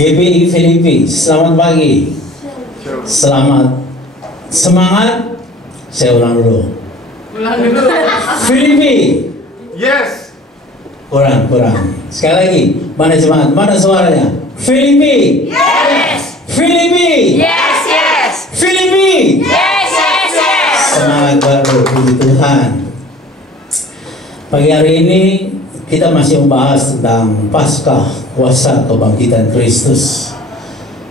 GBI Filipi, selamat pagi. Selamat. Semangat. Saya ulang dulu. Filipi. Yes. Kurang. Sekali lagi. Mana semangat? Mana suaranya? Filipi. Yes. Filipi. Yes. Filipi. Yes. Semangat baru, puji Tuhan. Pagi hari ini kita masih membahas tentang Paskah, kuasa kebangkitan Kristus.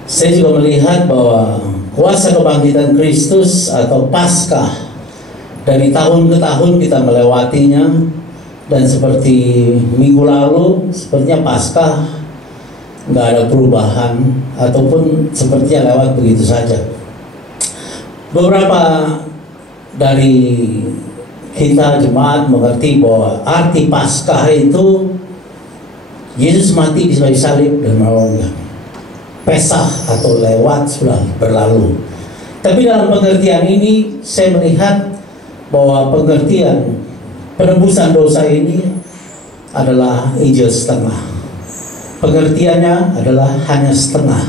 Saya juga melihat bahwa kuasa kebangkitan Kristus atau Paskah dari tahun ke tahun kita melewatinya, dan seperti minggu lalu sepertinya Paskah nggak ada perubahan ataupun sepertinya lewat begitu saja. Beberapa dari kita jemaat mengerti bahwa arti Paskah itu Yesus mati di kayu salib dan menolongnya. Pesah atau lewat sudah berlalu. Tapi dalam pengertian ini saya melihat bahwa pengertian penebusan dosa ini adalah Injil setengah. Pengertiannya adalah hanya setengah.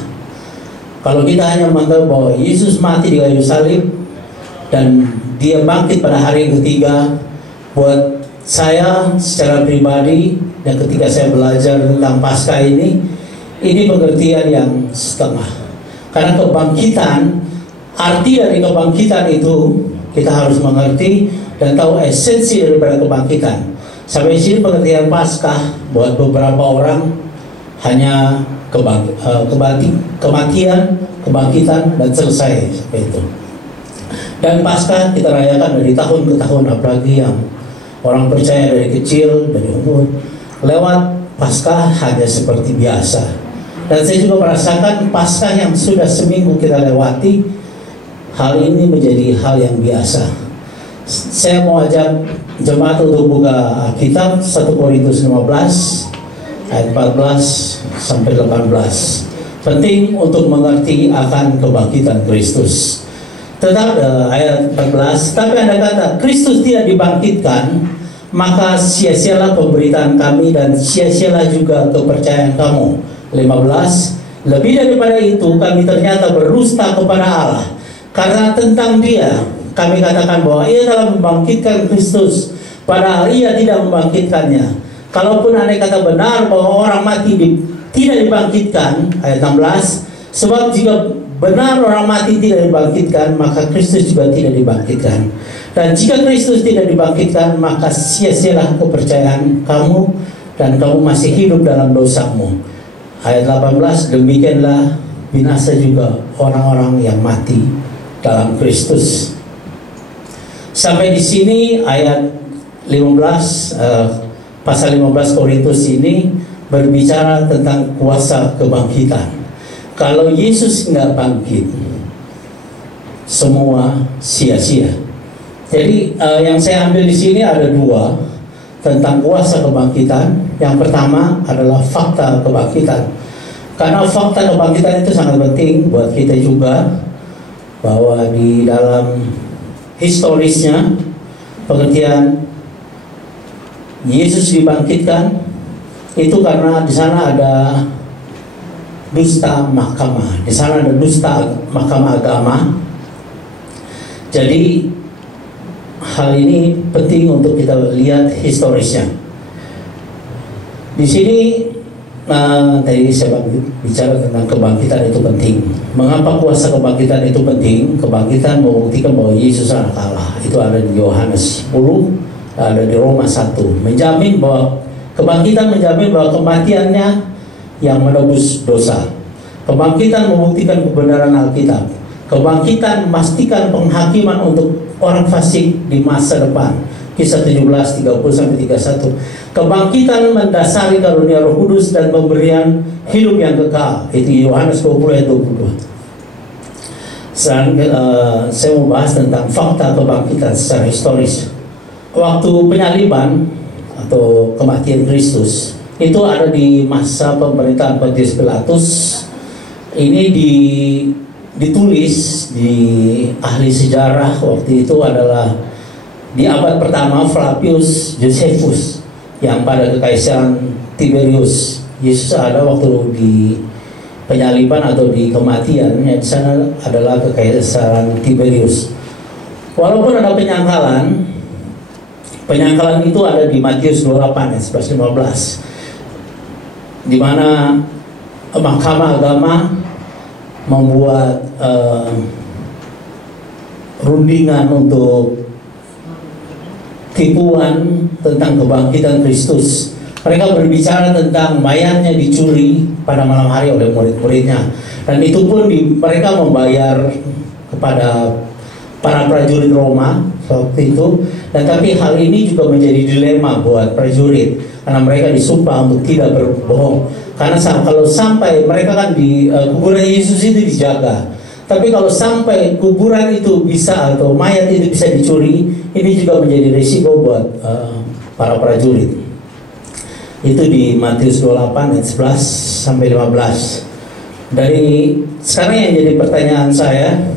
Kalau kita hanya menganggap bahwa Yesus mati di kayu salib dan Dia bangkit pada hari yang ketiga, buat saya secara pribadi dan ketika saya belajar tentang Paskah ini pengertian yang setengah. Karena kebangkitan, arti dari kebangkitan itu kita harus mengerti dan tahu esensi daripada kebangkitan. Sampai sini pengertian Paskah buat beberapa orang hanya kematian, kebangkitan, dan selesai seperti itu. Dan Paskah kita rayakan dari tahun ke tahun, apalagi yang orang percaya dari kecil, dari umur. Lewat Paskah hanya seperti biasa. Dan saya juga merasakan Paskah yang sudah seminggu kita lewati, hal ini menjadi hal yang biasa. Saya mau ajak jemaat untuk buka Alkitab 1 Korintus 15 ayat 14 sampai 18. Penting untuk mengerti akan kebangkitan Kristus. Tetap ayat 14, tapi ada kata Kristus tidak dibangkitkan, maka sia-sialah pemberitaan kami dan sia-sialah juga kepercayaan kamu. 15, lebih daripada itu kami ternyata berdusta kepada Allah, karena tentang Dia kami katakan bahwa Ia telah membangkitkan Kristus, padahal Ia tidak membangkitkannya. Kalaupun andai kata benar bahwa orang mati tidak dibangkitkan, ayat 16, sebab jika benar orang mati tidak dibangkitkan, maka Kristus juga tidak dibangkitkan. Dan jika Kristus tidak dibangkitkan, maka sia-sialah kepercayaan kamu dan kamu masih hidup dalam dosamu. Ayat 18, demikianlah binasa juga orang-orang yang mati dalam Kristus. Sampai di sini ayat 15, pasal 15 Korintus ini berbicara tentang kuasa kebangkitan. Kalau Yesus nggak bangkit, semua sia-sia. Jadi yang saya ambil di sini ada dua tentang kuasa kebangkitan. Yang pertama adalah fakta kebangkitan. Karena fakta kebangkitan itu sangat penting buat kita juga, bahwa di dalam historisnya pengertian Yesus dibangkitkan itu karena di sana ada dusta mahkamah, di sana ada dusta mahkamah agama. Jadi hal ini penting untuk kita lihat historisnya. Di sini tadi saya bicara tentang kebangkitan itu penting. Mengapa kuasa kebangkitan itu penting? Kebangkitan membuktikan bahwa Yesus anak Allah. Itu ada di Yohanes 10, ada di Roma 1. Menjamin bahwa kebangkitan menjamin bahwa kematiannya yang menebus dosa. Kebangkitan membuktikan kebenaran Alkitab. Kebangkitan memastikan penghakiman untuk orang fasik di masa depan. Kisah 17, 30-31. Kebangkitan mendasari karunia Roh Kudus dan pemberian hidup yang kekal. Itu Yohanes 20 ayat 22. Saya mau bahas tentang fakta kebangkitan secara historis. Waktu penyaliban atau kematian Kristus itu ada di masa pemerintahan Pontius Pilatus. Ini ditulis di ahli sejarah waktu itu adalah di abad pertama Flavius Josephus yang pada kekaisaran Tiberius. Yesus ada waktu di penyaliban atau di kematian, yang di sana adalah kekaisaran Tiberius. Walaupun ada penyangkalan itu ada di Matius 28 ayat 11-15, di mana Mahkamah Agama membuat rundingan untuk tipuan tentang kebangkitan Kristus. Mereka berbicara tentang mayatnya dicuri pada malam hari oleh murid-muridnya, dan itu pun mereka membayar kepada para prajurit Roma waktu itu. Dan tapi hal ini juga menjadi dilema buat prajurit, karena mereka disumpah untuk tidak berbohong. Karena kalau sampai mereka kan di kuburan Yesus itu dijaga, tapi kalau sampai kuburan itu bisa atau mayat itu bisa dicuri, ini juga menjadi risiko buat para prajurit. Itu di Matius 28 ayat 11-15. Dari sekarang yang jadi pertanyaan saya,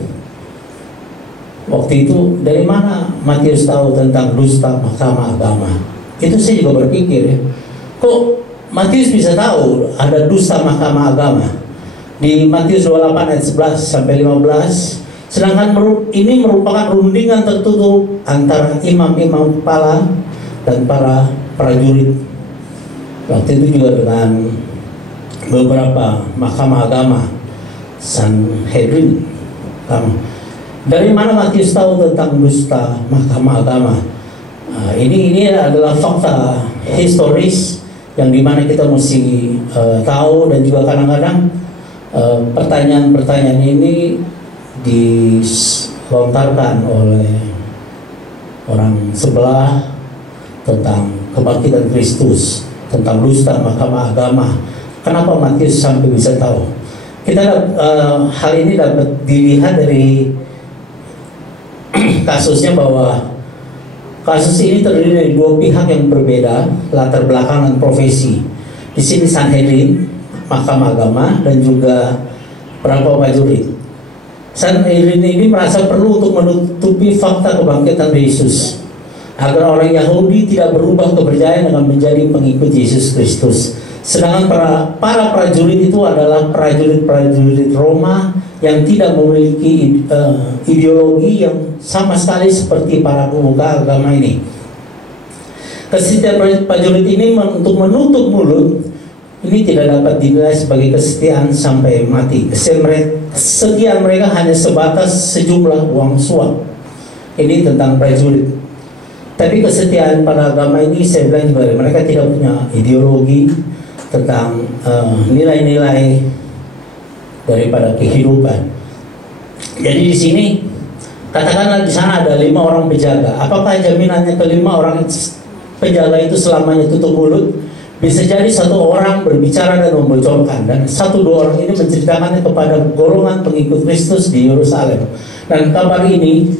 waktu itu dari mana Matius tahu tentang dusta Mahkamah Agama? Itu saya juga berpikir ya, kok Matius bisa tahu ada dusta Mahkamah Agama? Di Matius 28 ayat 11-15, sedangkan ini merupakan rundingan tertutup antara imam-imam kepala dan para prajurit. Waktu itu juga dengan beberapa mahkamah agama, Sanhedrin. Dari mana Matius tahu tentang dusta Mahkamah Agama? Ini adalah fakta historis yang dimana kita mesti tahu, dan juga kadang-kadang pertanyaan-pertanyaan ini dilontarkan oleh orang sebelah tentang kebangkitan Kristus, tentang dusta Mahkamah Agama. Kenapa Matius sampai bisa tahu? Hal ini dapat dilihat dari kasusnya, bahwa kasus ini terdiri dari dua pihak yang berbeda latar belakang dan profesi. Di sini Sanhedrin, Mahkamah Agama, dan juga para prajurit. Sanhedrin ini merasa perlu untuk menutupi fakta kebangkitan Yesus, agar orang Yahudi tidak berubah kepercayaan dengan menjadi pengikut Yesus Kristus. Sedangkan para prajurit itu adalah prajurit-prajurit Roma yang tidak memiliki ideologi yang sama sekali seperti para pemuka agama ini. Kesetiaan prajurit ini untuk menutup mulut ini tidak dapat dinilai sebagai kesetiaan sampai mati. Kesetiaan mereka hanya sebatas sejumlah uang suap. Ini tentang prajurit. Tapi kesetiaan pada agama ini, saya bilang juga, mereka tidak punya ideologi tentang nilai-nilai daripada kehidupan. Jadi di sini katakanlah di sana ada 5 orang penjaga. Apakah jaminannya kelima orang penjaga itu selamanya tutup mulut? Bisa jadi satu orang berbicara dan membocorkan, dan 1-2 orang ini menceritakannya kepada golongan pengikut Kristus di Yerusalem. Dan kabar ini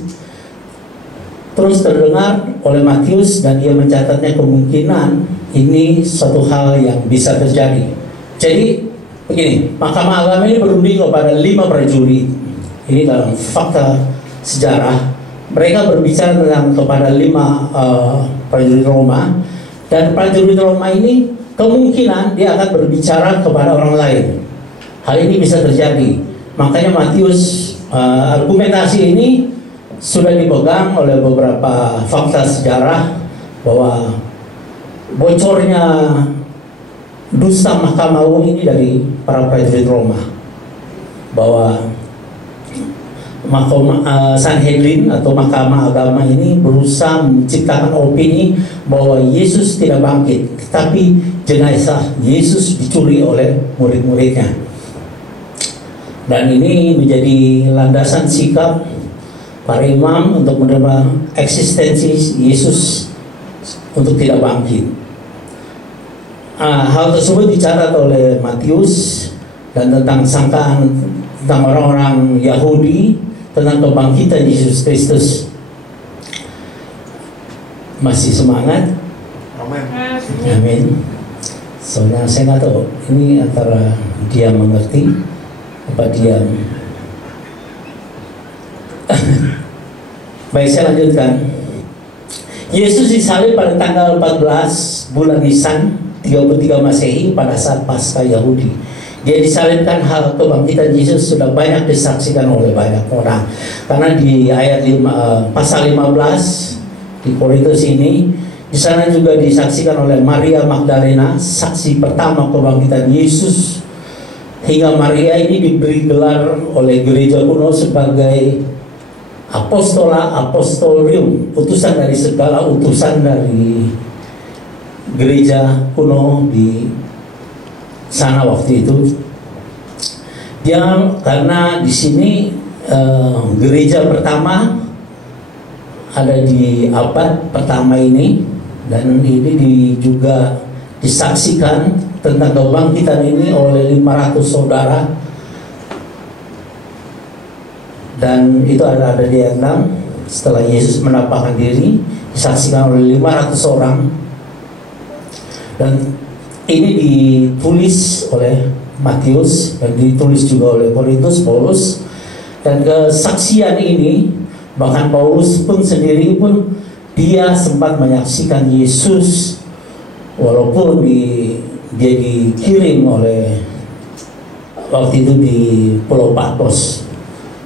terus terdengar oleh Matius, dan ia mencatatnya kemungkinan ini suatu hal yang bisa terjadi. Jadi begini, Mahkamah Agama ini berunding kepada 5 prajurit. Ini dalam fakta sejarah. Mereka berbicara tentang kepada 5 prajurit Roma, dan prajurit Roma ini kemungkinan dia akan berbicara kepada orang lain. Hal ini bisa terjadi. Makanya Matius argumentasi ini sudah dipegang oleh beberapa fakta sejarah, bahwa bocornya dusta Mahkamah Agung ini dari para prajurit Roma, bahwa Sanhedrin atau Mahkamah Agama ini berusaha menciptakan opini bahwa Yesus tidak bangkit, tetapi jenazah Yesus dicuri oleh murid-muridnya. Dan ini menjadi landasan sikap para imam untuk menerima eksistensi Yesus untuk tidak bangkit. Hal tersebut dicatat oleh Matius, dan tentang sangkaan tentang orang-orang Yahudi tentang kebangkitan Yesus Kristus. Masih semangat? Amin. Soalnya saya nggak tahu ini antara dia mengerti apa dia. Baik, saya lanjutkan. Yesus disalib pada tanggal 14 bulan Nisan 33 Masehi pada saat Paskah Yahudi. Dia disalibkan, hal kebangkitan Yesus sudah banyak disaksikan oleh banyak orang. Karena di ayat pasal 15 di Korintus ini, di sana juga disaksikan oleh Maria Magdalena, saksi pertama kebangkitan Yesus. Hingga Maria ini diberi gelar oleh gereja kuno sebagai apostola apostolium, utusan dari segala utusan dari gereja kuno di sana waktu itu. Dia karena di sini gereja pertama ada di abad pertama ini, dan ini juga disaksikan tentang kebangkitan ini oleh 500 saudara, dan itu ada di ayat 6. Setelah Yesus menampakkan diri, disaksikan oleh 500 orang, dan ini ditulis oleh Matius dan ditulis juga oleh Korintus, Paulus. Dan kesaksian ini, bahkan Paulus pun sendiri pun dia sempat menyaksikan Yesus walaupun dia dikirim oleh waktu itu di Pulau Patmos.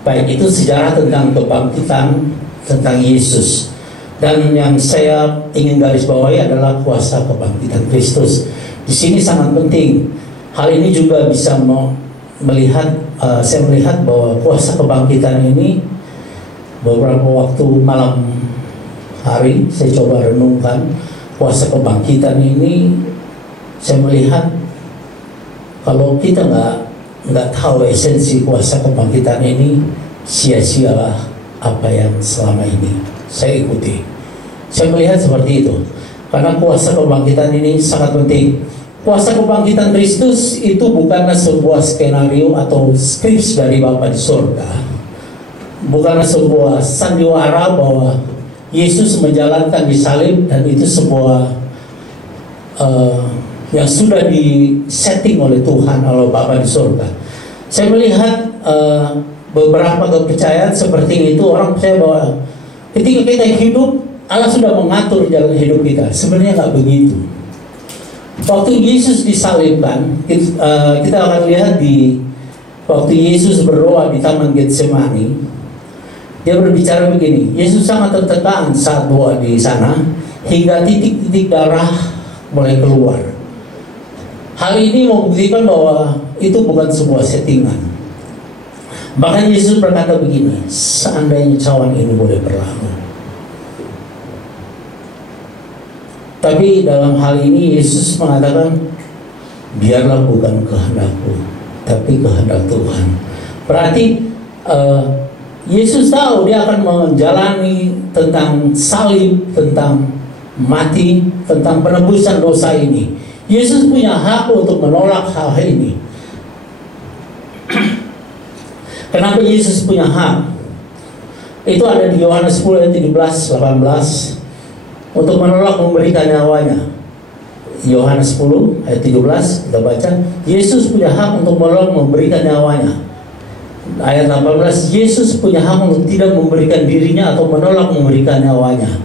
Baik, itu sejarah tentang kebangkitan, tentang Yesus. Dan yang saya ingin garis bawahi adalah kuasa kebangkitan Kristus. Di sini sangat penting. Hal ini juga bisa saya melihat bahwa kuasa kebangkitan ini, beberapa waktu malam hari saya coba renungkan kuasa kebangkitan ini. Saya melihat kalau kita nggak tahu esensi kuasa kebangkitan ini, sia-sialah apa yang selama ini saya ikuti. Saya melihat seperti itu, karena kuasa kebangkitan ini sangat penting. Kuasa kebangkitan Kristus itu bukanlah sebuah skenario atau skrip dari Bapa di surga, bukanlah sebuah sandiwara bahwa Yesus menjalankan di salib dan itu sebuah yang sudah disetting oleh Tuhan, oleh Bapa di surga. Saya melihat beberapa kepercayaan seperti itu. Orang percaya bahwa ketika kita hidup, Allah sudah mengatur jalan hidup kita. Sebenarnya nggak begitu. Waktu Yesus disalibkan, kita akan lihat di waktu Yesus berdoa di Taman Getsemani, dia berbicara begini. Yesus sangat tertekan saat doa di sana, hingga titik-titik darah mulai keluar. Hal ini membuktikan bahwa itu bukan sebuah settingan. Bahkan Yesus berkata begini, seandainya cawan ini boleh berlalu. Tapi dalam hal ini Yesus mengatakan, biarlah bukan kehendakku, tapi kehendak Tuhan. Berarti Yesus tahu dia akan menjalani tentang salib, tentang mati, tentang penebusan dosa ini. Yesus punya hak untuk menolak hal ini. Kenapa Yesus punya hak? Itu ada di Yohanes 10 ayat 17-18. Untuk menolak memberikan nyawanya. Yohanes 10 ayat 17 kita baca, Yesus punya hak untuk menolak memberikan nyawanya. Ayat 18, Yesus punya hak untuk tidak memberikan dirinya atau menolak memberikan nyawanya.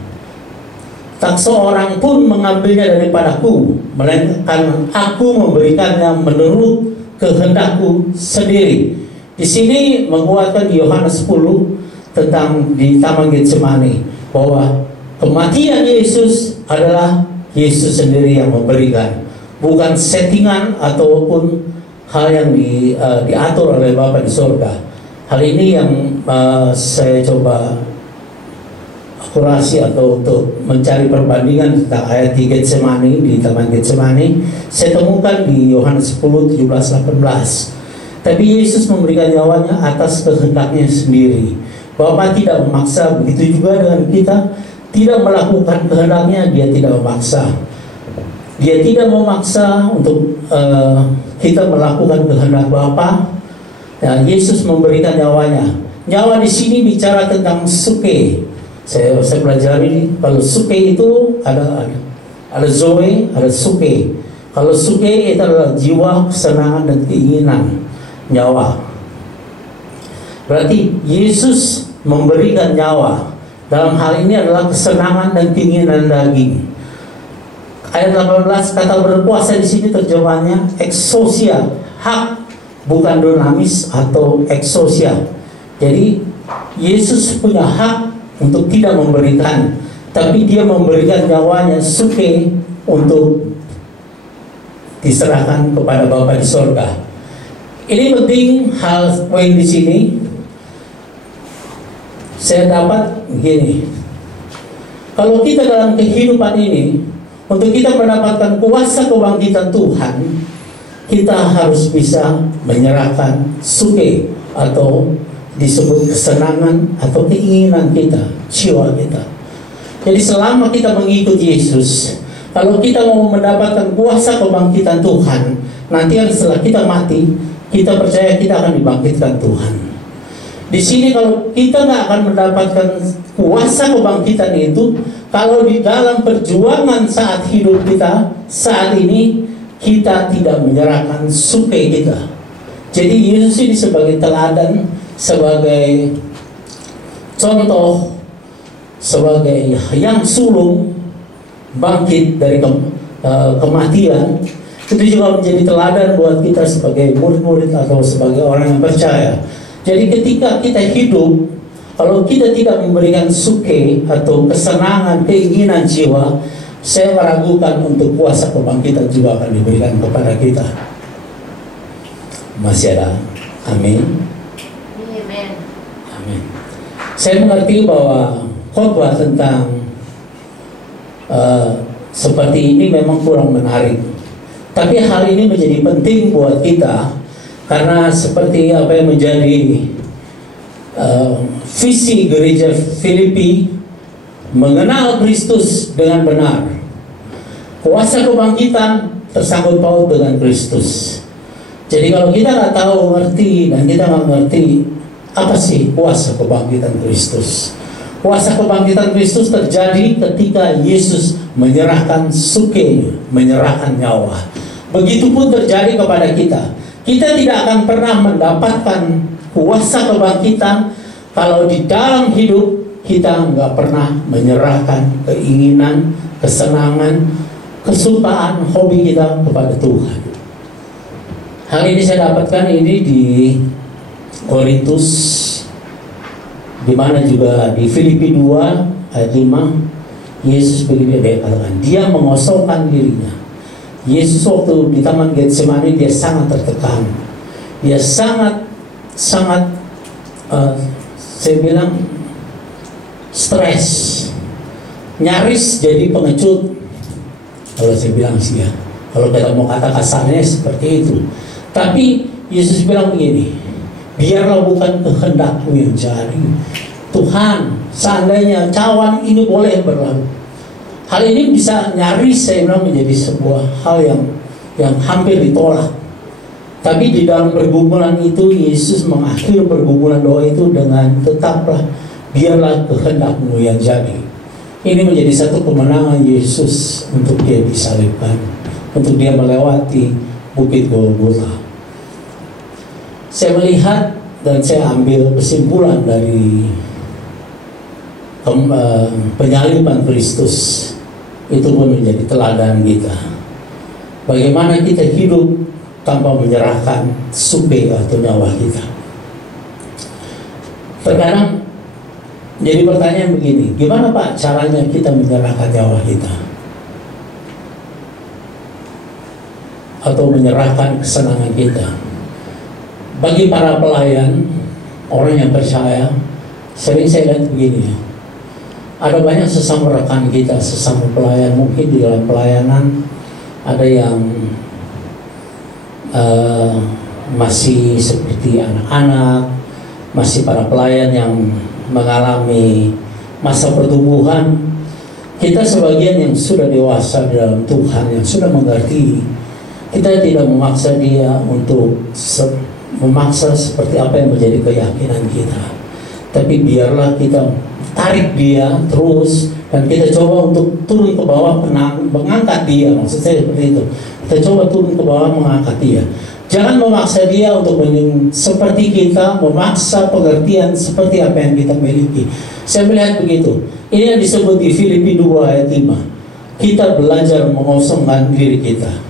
Tak seorang pun mengambilnya daripadaku, melainkan aku memberikannya menurut kehendakku sendiri. Di sini menguatkan di Yohanes 10 tentang di Taman Getsemani, bahwa kematian Yesus adalah Yesus sendiri yang memberikan, bukan settingan ataupun hal yang diatur oleh Bapa di surga. Hal ini yang saya coba akurasi atau untuk mencari perbandingan tentang ayat di Getsemani, di Taman Getsemani. Saya temukan di Yohanes 10, 17-18. Tapi Yesus memberikan nyawanya atas kehendaknya sendiri. Bapa tidak memaksa, begitu juga dengan kita. Tidak melakukan kehendaknya, dia tidak memaksa. Dia tidak memaksa untuk kita melakukan kehendak Bapa. Ya, Yesus memberikan nyawanya. Nyawa di sini bicara tentang suke. Saya pelajari kalau suke itu ada zoe, ada suke. Kalau suke itu adalah jiwa, kesenangan dan keinginan, nyawa. Berarti Yesus memberikan nyawa. Dalam hal ini adalah kesenangan dan keinginan daging. Ayat 18, kata berkuasa di sini terjemahannya exousia, hak bukan dunamis atau eksosia. Jadi Yesus punya hak untuk tidak memberikan, tapi dia memberikan nyawanya suke untuk diserahkan kepada Bapa di sorga. Ini penting hal poin di sini. Saya dapat begini. Kalau kita dalam kehidupan ini, untuk kita mendapatkan kuasa kebangkitan Tuhan, kita harus bisa menyerahkan suke atau disebut kesenangan atau keinginan kita, jiwa kita. Jadi selama kita mengikuti Yesus, kalau kita mau mendapatkan kuasa kebangkitan Tuhan, nanti setelah kita mati, kita percaya kita akan dibangkitkan Tuhan. Di sini kalau kita nggak akan mendapatkan kuasa kebangkitan itu, kalau di dalam perjuangan saat hidup kita saat ini, kita tidak menyerahkan suke kita. Jadi Yesus ini sebagai teladan, sebagai contoh, sebagai yang sulung bangkit dari kematian, itu juga menjadi teladan buat kita sebagai murid-murid atau sebagai orang yang percaya. Jadi ketika kita hidup, kalau kita tidak memberikan suke atau kesenangan, keinginan jiwa, saya meragukan untuk kuasa kebangkitan juga akan diberikan kepada kita. Masih ada? Amin. Amin. Saya mengerti bahwa khotbah tentang seperti ini memang kurang menarik. Tapi hal ini menjadi penting buat kita, karena seperti apa yang menjadi visi gereja Filipi, mengenal Kristus dengan benar. Kuasa kebangkitan tersangkut paut dengan Kristus. Jadi kalau kita nggak tahu, ngerti, dan kita nggak ngerti apa sih kuasa kebangkitan Kristus. Kuasa kebangkitan Kristus terjadi ketika Yesus menyerahkan suke, menyerahkan nyawa. Begitupun terjadi kepada kita. Kita tidak akan pernah mendapatkan kuasa kebangkitan kalau di dalam hidup kita nggak pernah menyerahkan keinginan, kesenangan, kesukaan, hobi kita kepada Tuhan. Hal ini saya dapatkan ini di Korintus, di mana juga di Filipi 2 ayat 5, Yesus begini dia katakan, dia mengosongkan dirinya. Yesus waktu di Taman Getsemani dia sangat tertekan, dia sangat saya bilang stres, nyaris jadi pengecut. Kalau saya bilang sih ya, kalau kita mau kata kasarnya seperti itu. Tapi Yesus bilang begini, biarlah bukan kehendakmu yang jadi, Tuhan, seandainya cawan ini boleh berlalu. Hal ini bisa nyaris saya bilang menjadi sebuah hal yang hampir ditolak. Tapi di dalam pergumulan itu Yesus mengakhiri pergumulan doa itu dengan tetaplah biarlah kehendakmu yang jadi. Ini menjadi satu kemenangan Yesus untuk dia disalibkan, untuk dia melewati bukit Golgota. Saya melihat dan saya ambil kesimpulan dari penyaliban Kristus. Itu pun menjadi teladan kita. Bagaimana kita hidup tanpa menyerahkan suke atau nyawa kita. Terkadang jadi pertanyaan begini, gimana Pak caranya kita menyerahkan nyawa kita? Atau menyerahkan kesenangan kita? Bagi para pelayan, orang yang percaya, sering saya lihat begini ya, ada banyak sesama rekan kita, sesama pelayan, mungkin di dalam pelayanan ada yang masih seperti anak-anak, masih para pelayan yang mengalami masa pertumbuhan. Kita sebagian yang sudah dewasa di dalam Tuhan, yang sudah mengerti, kita tidak memaksa dia untuk memaksa seperti apa yang menjadi keyakinan kita. Tapi biarlah kita tarik dia terus, dan kita coba untuk turun ke bawah, mengangkat dia. Maksud saya seperti itu. Kita coba turun ke bawah, mengangkat dia. Jangan memaksa dia untuk seperti kita, memaksa pengertian seperti apa yang kita miliki. Saya melihat begitu. Ini yang disebut di Filipi 2 ayat 5. Kita belajar mengosongkan diri kita.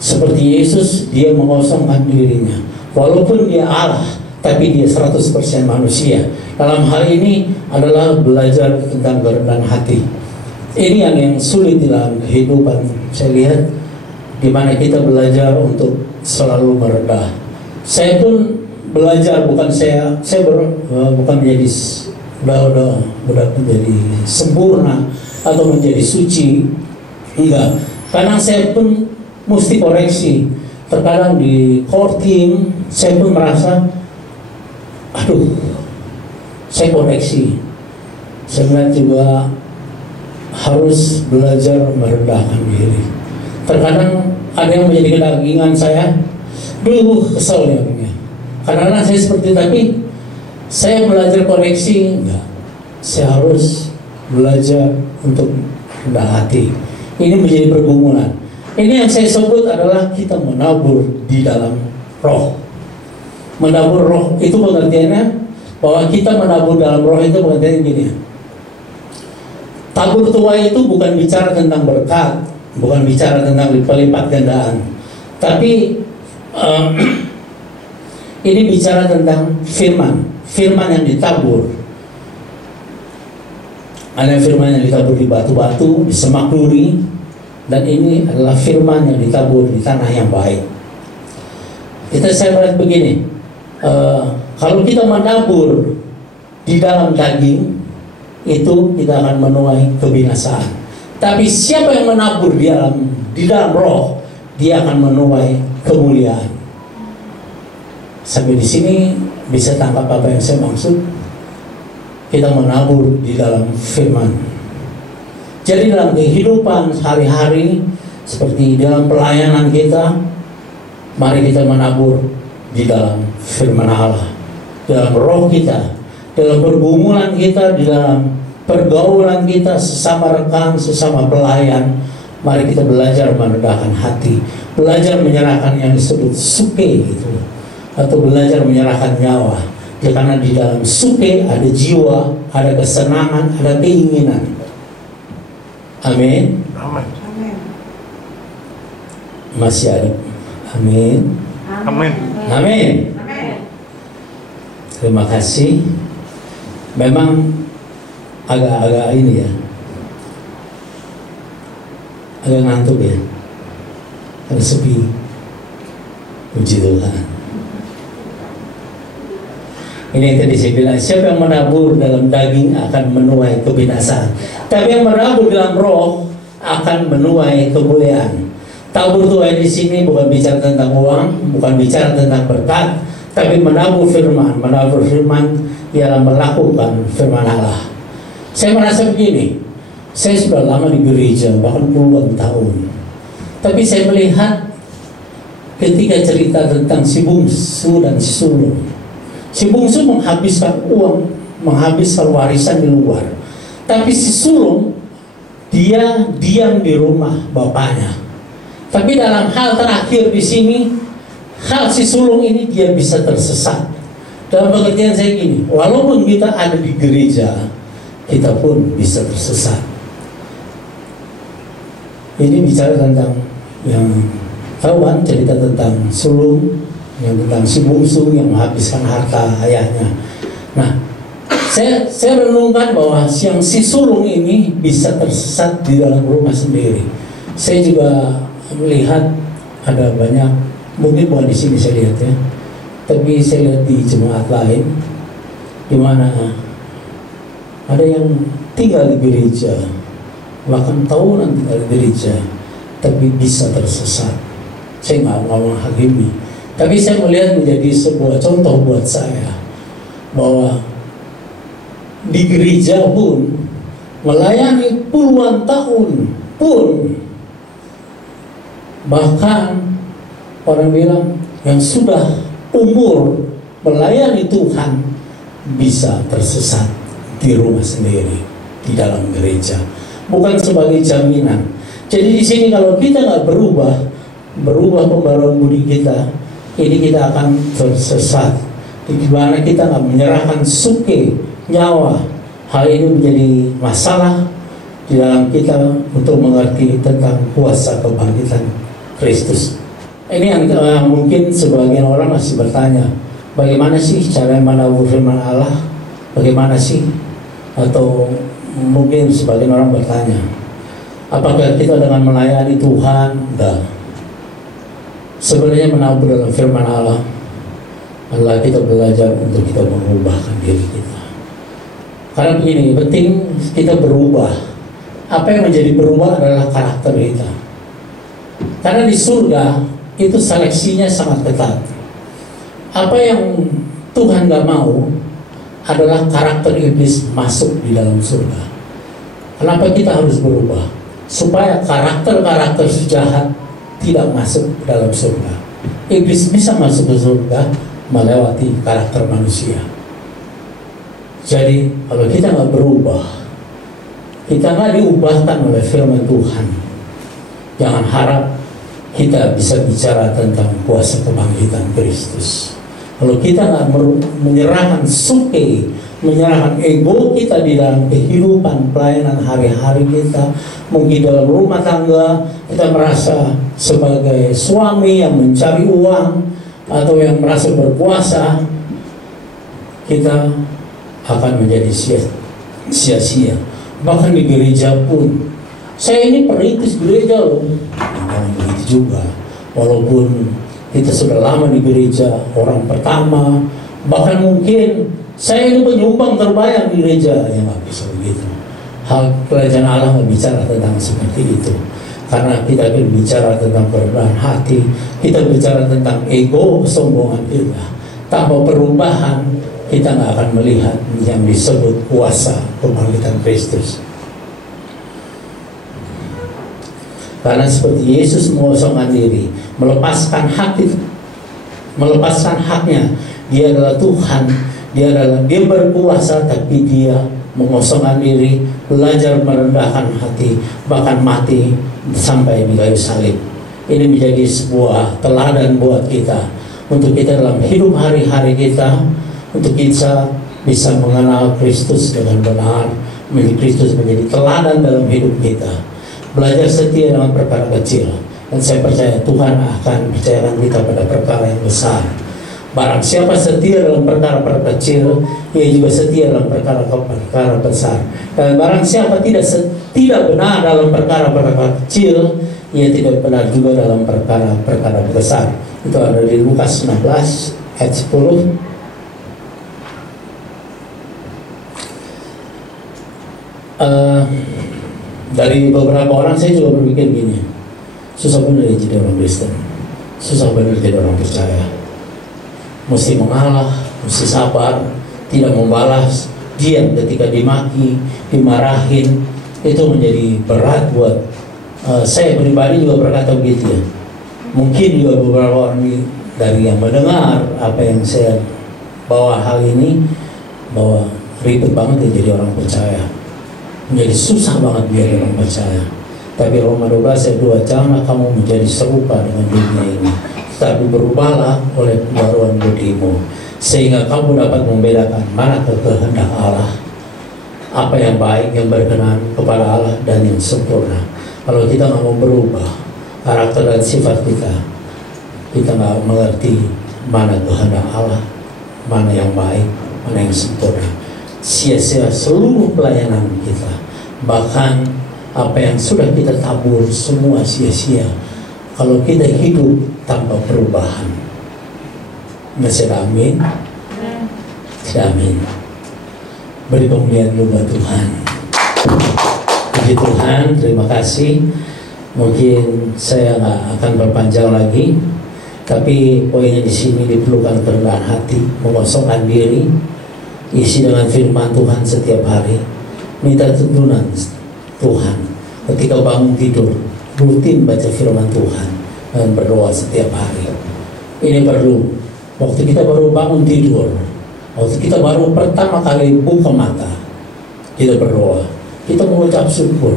Seperti Yesus, dia mengosongkan dirinya. Walaupun dia Allah, tapi dia 100% manusia. Dalam hal ini adalah belajar tentang kerendahan hati. Ini yang sulit dalam kehidupan. Saya lihat di mana kita belajar untuk selalu merendah. Saya pun belajar, bukan bukan menjadi udah menjadi sempurna atau menjadi suci, enggak. Kadang saya pun mesti koreksi. Terkadang di core team saya pun merasa, aduh, saya koreksi. Saya melihat juga harus belajar merendahkan diri. Terkadang ada yang menjadi kedagingan saya, kesel ya. Karena saya seperti, tapi saya belajar koreksi, enggak. Saya harus belajar untuk rendah hati. Ini menjadi pergumulan. Ini yang saya sebut adalah kita menabur di dalam roh. Menabur roh itu pengertiannya bahwa kita menabur dalam roh itu pengertiannya gini. Tabur tuai itu bukan bicara tentang berkat, bukan bicara tentang lipat gandaan, tapi ini bicara tentang firman yang ditabur. Ada firman yang ditabur di batu-batu, di semak duri, dan ini adalah firman yang ditabur di tanah yang baik. Saya melihat begini, kalau kita menabur di dalam daging, itu kita akan menuai kebinasaan. Tapi siapa yang menabur di dalam roh, dia akan menuai kemuliaan. Sampai di sini bisa tangkap apa yang saya maksud? Kita menabur di dalam firman. Jadi dalam kehidupan sehari-hari, seperti dalam pelayanan kita, mari kita menabur di dalam firman Allah, dalam roh kita, dalam pergumulan kita, di dalam pergaulan kita sesama rekan, sesama pelayan. Mari kita belajar merendahkan hati, belajar menyerahkan yang disebut suke gitu, atau belajar menyerahkan nyawa. Ya, karena di dalam suke ada jiwa, ada kesenangan, ada keinginan. Amin. Masih ada. Amin. Amin. Amin. Terima kasih. Memang agak ini ya, agak ngantuk ya, agak sepi. Puji Tuhan. Ini yang tadi saya bilang, siapa yang menabur dalam daging akan menuai kebinasaan, tapi yang menabur dalam roh akan menuai kemuliaan. Tabur tuai di sini bukan bicara tentang uang, bukan bicara tentang berkat, tapi menabur firman. Menabur firman ialah melakukan firman Allah. Saya merasa begini, saya sudah lama di gereja, bahkan puluhan tahun, tapi saya melihat ketika cerita tentang si bungsu dan si sulung. Si bungsu menghabiskan uang, menghabiskan warisan di luar, tapi si sulung dia diam di rumah bapaknya. Tapi dalam hal terakhir di sini, hal si sulung ini dia bisa tersesat. Dalam pengertian saya gini, walaupun kita ada di gereja, kita pun bisa tersesat. Ini bicara tentang yang kawan cerita tentang sulung, yang tentang si bungsu yang menghabiskan harta ayahnya. Nah, saya renungkan bahwa yang si sulung ini bisa tersesat di dalam rumah sendiri. Saya juga melihat ada banyak, mungkin bukan di sini saya lihat ya, tapi saya lihat di jemaat lain, di mana ada yang tinggal di gereja, bahkan tahunan tinggal di gereja, tapi bisa tersesat. Saya nggak menghakimi, tapi saya melihat menjadi sebuah contoh buat saya bahwa di gereja pun melayani puluhan tahun pun, bahkan orang bilang yang sudah umur melayani Tuhan bisa tersesat di rumah sendiri, di dalam gereja, bukan sebagai jaminan. Jadi di sini kalau kita nggak berubah pembaruan budi kita, ini kita akan tersesat. Di mana kita nggak menyerahkan suke, nyawa. Hal ini menjadi masalah di dalam kita untuk mengerti tentang kuasa kebangkitan Kristus. Ini yang mungkin sebagian orang masih bertanya, bagaimana sih cara menabur firman Allah? Bagaimana sih? Atau mungkin sebagian orang bertanya, apakah kita dengan melayani Tuhan? Enggak. Sebenarnya menabur dalam firman Allah adalah kita belajar untuk kita mengubahkan diri kita. Karena begini, penting kita berubah. Apa yang menjadi berubah adalah karakter kita. Karena di surga itu seleksinya sangat ketat. Apa yang Tuhan gak mau adalah karakter iblis masuk di dalam surga. Kenapa kita harus berubah? Supaya karakter-karakter jahat tidak masuk ke dalam surga. Iblis bisa masuk ke surga melewati karakter manusia. Jadi kalau kita gak berubah, kita gak diubahkan oleh firman Tuhan, jangan harap kita bisa bicara tentang kuasa kebangkitan Kristus. Kalau kita nggak menyerahkan suke, menyerahkan ego kita di dalam kehidupan pelayanan hari-hari kita, mungkin dalam rumah tangga kita merasa sebagai suami yang mencari uang atau yang merasa berkuasa, kita akan menjadi sia-sia. Bahkan di gereja pun, saya ini perintis gereja loh. Jangan begitu juga. Walaupun kita sudah lama di gereja, orang pertama, bahkan mungkin saya ini penyumbang terbanyak di gereja, yang nggak bisa begitu. Hal kerajaan Allah nggak bicara tentang seperti itu. Karena kita berbicara tentang kerendahan hati, kita bicara tentang ego, kesombongan kita. Tanpa perubahan, kita nggak akan melihat yang disebut kuasa kebangkitan Kristus. Karena seperti Yesus mengosongkan diri, melepaskan haknya. Dia adalah Tuhan, dia berkuasa, tapi dia mengosongkan diri, belajar merendahkan hati, bahkan mati sampai di kayu salib. Ini menjadi sebuah teladan buat kita, untuk kita dalam hidup hari-hari kita, untuk kita bisa mengenal Kristus dengan benar, Kristus menjadi teladan dalam hidup kita. Belajar setia dengan perkara kecil, dan saya percaya Tuhan akan percayakan kita pada perkara yang besar. Barang siapa setia dalam perkara-perkara kecil, ia juga setia dalam perkara-perkara besar. Dan barang siapa tidak benar dalam perkara-perkara kecil, ia tidak benar juga dalam perkara-perkara besar. Itu ada di Lukas 16 ayat 10. Dari beberapa orang saya juga berpikir gini, susah benar jadi orang Kristen, susah benar jadi orang percaya. Mesti mengalah, mesti sabar, tidak membalas, diam ketika dimaki, dimarahin. Itu menjadi berat buat saya pribadi juga berkata begitu ya. Mungkin juga beberapa orang dari yang mendengar apa yang saya bawa hal ini, bahwa ribet banget ya jadi orang percaya, menjadi susah banget biar orang percaya. Tapi Roma 12 ayat 2, janganlah kamu menjadi serupa dengan dunia ini, tetapi berubahlah oleh pembaruan budimu, sehingga kamu dapat membedakan mana kehendak Allah, apa yang baik, yang berkenan kepada Allah, dan yang sempurna. Kalau kita nggak mau berubah karakter dan sifat kita nggak mengerti mana kehendak Allah, mana yang baik, mana yang sempurna. Sia-sia seluruh pelayanan kita, bahkan apa yang sudah kita tabur semua sia-sia kalau kita hidup tanpa perubahan. Masih amin? Tidak amin. Beri kemuliaan juga Tuhan. Puji Tuhan, terima kasih. Mungkin saya nggak akan berpanjang lagi, tapi poinnya di sini diperlukan kerendahan hati, mengosongkan diri, isi dengan firman Tuhan setiap hari, minta tuntunan Tuhan. Ketika bangun tidur, rutin baca firman Tuhan dan berdoa setiap hari. Ini perlu. Waktu kita baru bangun tidur, waktu kita baru pertama kali buka mata, kita berdoa, kita mengucap syukur,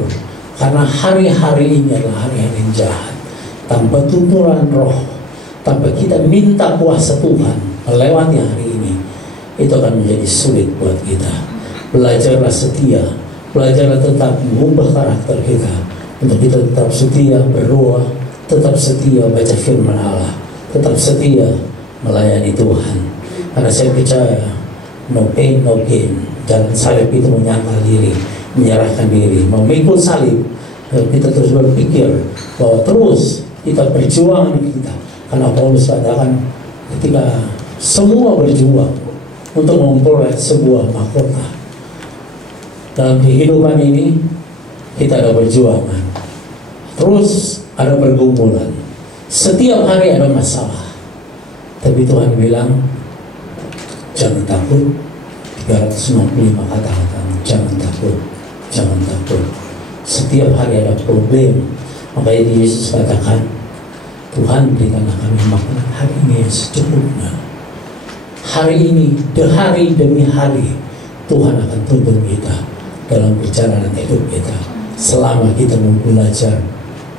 karena hari-hari ini adalah hari-hari yang jahat. Tanpa tuntunan roh, tanpa kita minta kuasa Tuhan melewati hari ini, itu akan menjadi sulit buat kita. Belajarlah setia, belajarlah tetap mengubah karakter kita, untuk kita tetap setia, berdoa, tetap setia baca firman Allah, tetap setia melayani Tuhan. Karena saya percaya no pain no gain. Jalan salib itu menyangkal diri, menyerahkan diri, memikul salib. Dan kita terus berpikir bahwa terus kita perjuangan kita. Karena Paulus katakan ketika semua berjuang untuk memperoleh sebuah mahkota, dalam kehidupan ini kita ada perjuangan, terus ada pergumulan, setiap hari ada masalah. Tapi Tuhan bilang jangan takut. 365 kata-kata, jangan takut, jangan takut. Setiap hari ada problem. Makanya Yesus katakan, Tuhan berikanlah kami makanan hari ini yang secukupnya. Hari ini, hari demi hari, Tuhan akan tuntun kita dalam perjalanan hidup kita. Selama kita mau belajar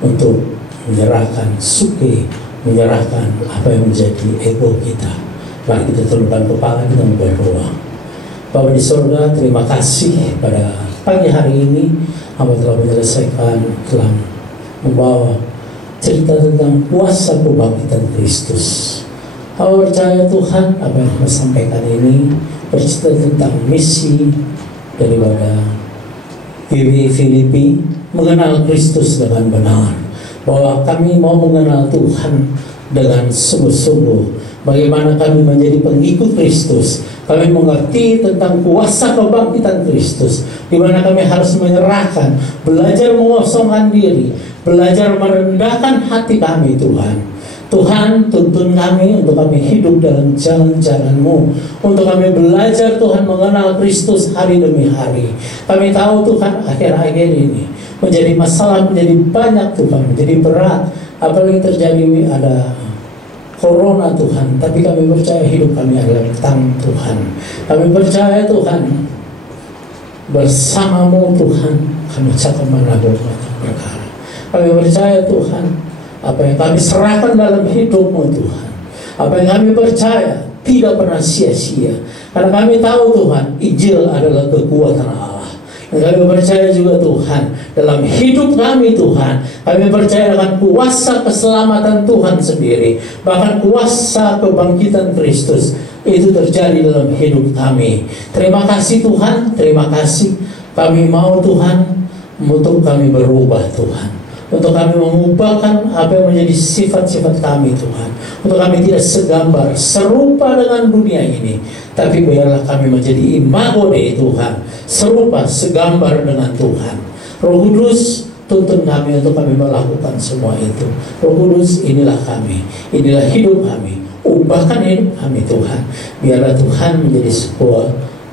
untuk menyerahkan suke, menyerahkan apa yang menjadi ego kita. Mari kita tundukkan kepala, kita berdoa. Bapa di surga, terima kasih pada pagi hari ini Hamba telah menyelesaikan, telah membawa cerita tentang kuasa kebangkitan Kristus. Hamba percaya Tuhan apa yang Hamba sampaikan ini bercerita tentang misi daripada GBI Filipi, mengenal Kristus dengan benar, bahwa kami mau mengenal Tuhan dengan sungguh-sungguh. Bagaimana kami menjadi pengikut Kristus, kami mengerti tentang kuasa kebangkitan Kristus, di mana kami harus menyerahkan, belajar mengosongkan diri, belajar merendahkan hati kami. Tuhan tuntun kami untuk kami hidup dalam jalan-jalan-Mu, untuk kami belajar Tuhan mengenal Kristus hari demi hari. Kami tahu Tuhan akhir-akhir ini menjadi masalah, menjadi banyak Tuhan, menjadi berat, apalagi terjadi ada Corona Tuhan, tapi kami percaya hidup kami adalah tentang Tuhan. Kami percaya Tuhan bersama-Mu Tuhan kami cakap melakukan perkara. Kami percaya Tuhan apa yang kami serahkan dalam hidup-Mu Tuhan, apa yang kami percaya tidak pernah sia-sia. Karena kami tahu Tuhan Injil adalah kekuatan Allah. Kami percaya juga Tuhan dalam hidup kami Tuhan, kami percaya dengan kuasa keselamatan Tuhan sendiri, bahkan kuasa kebangkitan Kristus itu terjadi dalam hidup kami. Terima kasih Tuhan, terima kasih. Kami mau Tuhan untuk kami berubah Tuhan, untuk kami mengubahkan apa yang menjadi sifat-sifat kami Tuhan, untuk kami tidak segambar serupa dengan dunia ini, tapi biarlah kami menjadi imago Dei Tuhan, serupa segambar dengan Tuhan. Roh Kudus tuntun kami untuk kami melakukan semua itu. Roh Kudus, inilah kami, inilah hidup kami, ubahkan hidup kami Tuhan. Biarlah Tuhan menjadi sebuah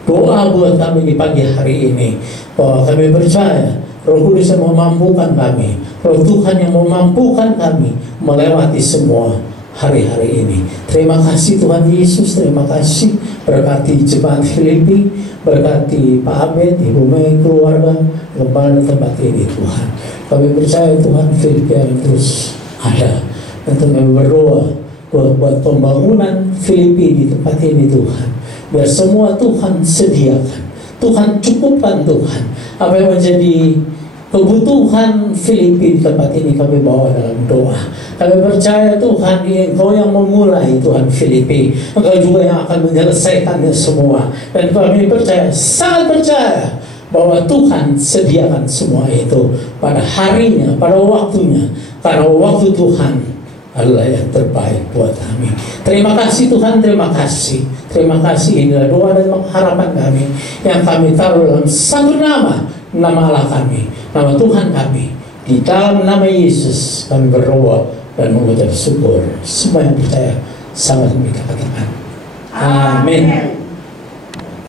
doa buat kami di pagi hari ini, bahwa kami percaya Roh Kudus yang memampukan kami, Roh Tuhan yang memampukan kami melewati semua hari-hari ini. Terima kasih Tuhan Yesus, terima kasih. Berkati jemaat Filipi, berkati Pak Abed, Ibu Mei, keluarga, kembali tempat ini Tuhan. Kami percaya Tuhan Filipi yang terus ada. Dan kami berdoa buat pembangunan Filipi di tempat ini Tuhan. Biar semua Tuhan sediakan, Tuhan cukupkan Tuhan. Apa yang menjadi kebutuhan Filipi di tempat ini kami bawa dalam doa. Kami percaya Tuhan, Engkau yang memulai Tuhan Filipi, Engkau juga yang akan menyelesaikannya semua. Dan kami percaya, sangat percaya bahwa Tuhan sediakan semua itu pada harinya, pada waktunya. Karena waktu Tuhan adalah yang terbaik buat kami. Terima kasih Tuhan, terima kasih. Terima kasih, inilah doa dan harapan kami yang kami taruh dalam satu nama Allah kami, nama Tuhan kami. Di dalam nama Yesus kami berdoa dan mengucap syukur. Semua yang percaya sama kami katakan amin.